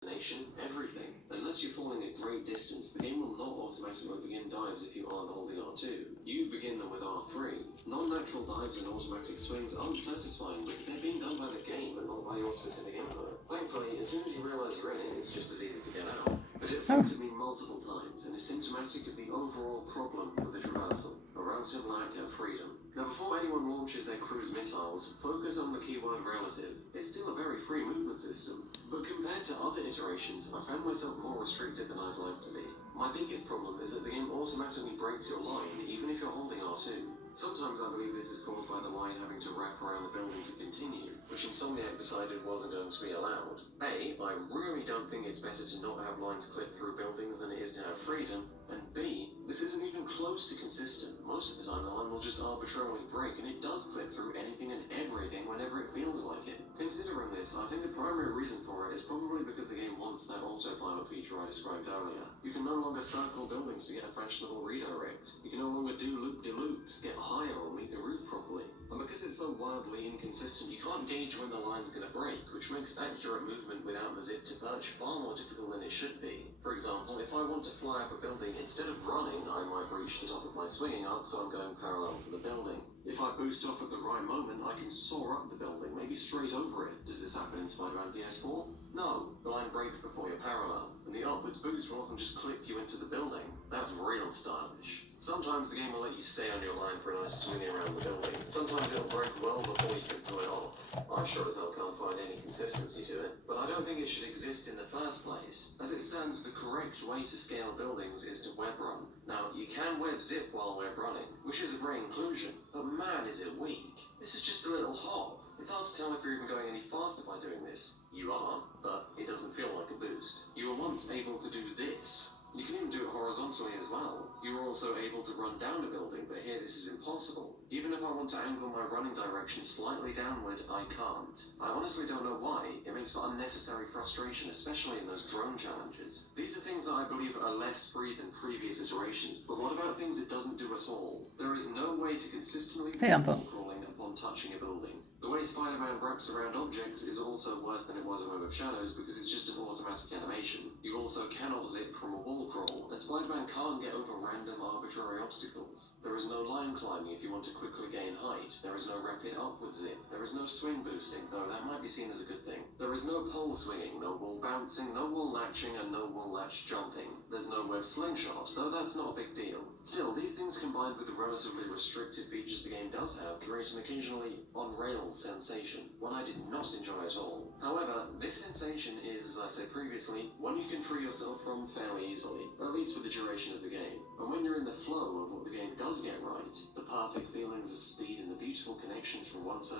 destination, everything. Unless you're falling a great distance, the game will not automatically begin dives if you aren't holding R2. You begin them with R3. Non-natural dives and automatic swings aren't satisfying because they're being done by the game and not by your specific input. Thankfully, as soon as you realise you're in it, it's just as easy to get out. But it affected me multiple times and is symptomatic of the overall problem with the traversal, a relative lack of freedom. Now, before anyone launches their cruise missiles, focus on the keyword relative. It's still a very free movement system, but compared to other iterations, I found myself more restricted than I'd like to be. My biggest problem is that the game automatically breaks your line, even if you're holding R2. Sometimes I believe this is caused by the line having to wrap around the building to continue, which Insomniac decided wasn't going to be allowed. A, I really don't think it's better to not have lines clip through buildings than it is to have freedom, and B, this isn't even close to consistent. Most of the time the line will just arbitrarily break, and it does clip through anything and everything whenever it feels like it. Considering this, I think the primary reason for it is probably because the game wants that autopilot feature I described earlier. You can no longer circle buildings to get a fashionable redirect. You can no longer do loop-de-loops, get higher or meet the roof properly. And because it's so wildly inconsistent, you can't gauge when the line's going to break, which makes accurate movement without the zip to perch far more difficult than it should be. For example, if I want to fly up a building, instead of running, I might reach the top of my swinging arc, so I'm going parallel to the building. If I boost off at the right moment, I can soar up the building, maybe straight over it. Does this happen in Spider-Man PS4? No, the line breaks before you're parallel, and the upwards boost will often just clip you into the building. That's real stylish. Sometimes the game will let you stay on your line for a nice swing around the building. Sometimes it'll break well before you can pull it off. I sure as hell can't find any consistency to it, but I don't think it should exist in the first place. As it stands, the correct way to scale buildings is to web run. Now, you can web zip while web running, which is a great inclusion, but man is it weak. This is just a little hop. It's hard to tell if you're even going any faster by doing this. You are, but it doesn't feel like a boost. You were once able to do this. You can even do it horizontally as well. You were also able to run down a building, but here this is impossible. Even if I want to angle my running direction slightly downward, I can't. I honestly don't know why. It makes for unnecessary frustration, especially in those drone challenges. These are things that I believe are less free than previous iterations, but what about things it doesn't do at all? There is no way to consistently Anton. crawling upon touching a building. The way Spider-Man wraps around objects is also worse than it was in Web of Shadows because it's just an automatic animation. You also cannot zip from a wall crawl, and Spider-Man can't get over random arbitrary obstacles. There is no line climbing if you want to quickly gain height. There is no rapid upward zip. There is no swing boosting, though that might be seen as a good thing. There is no pole swinging, no wall bouncing, no wall latching, and no wall latch jumping. There's no web slingshot, though that's not a big deal. Still, these things combined with the relatively restrictive features the game does have create an occasionally on-rails sensation, one I did not enjoy at all. However, this sensation is, as I said previously, one you can free yourself from fairly easily, at least for the duration of the game. And when you're in the flow of what the game does get right, the perfect feelings of speed and the beautiful connections from one surface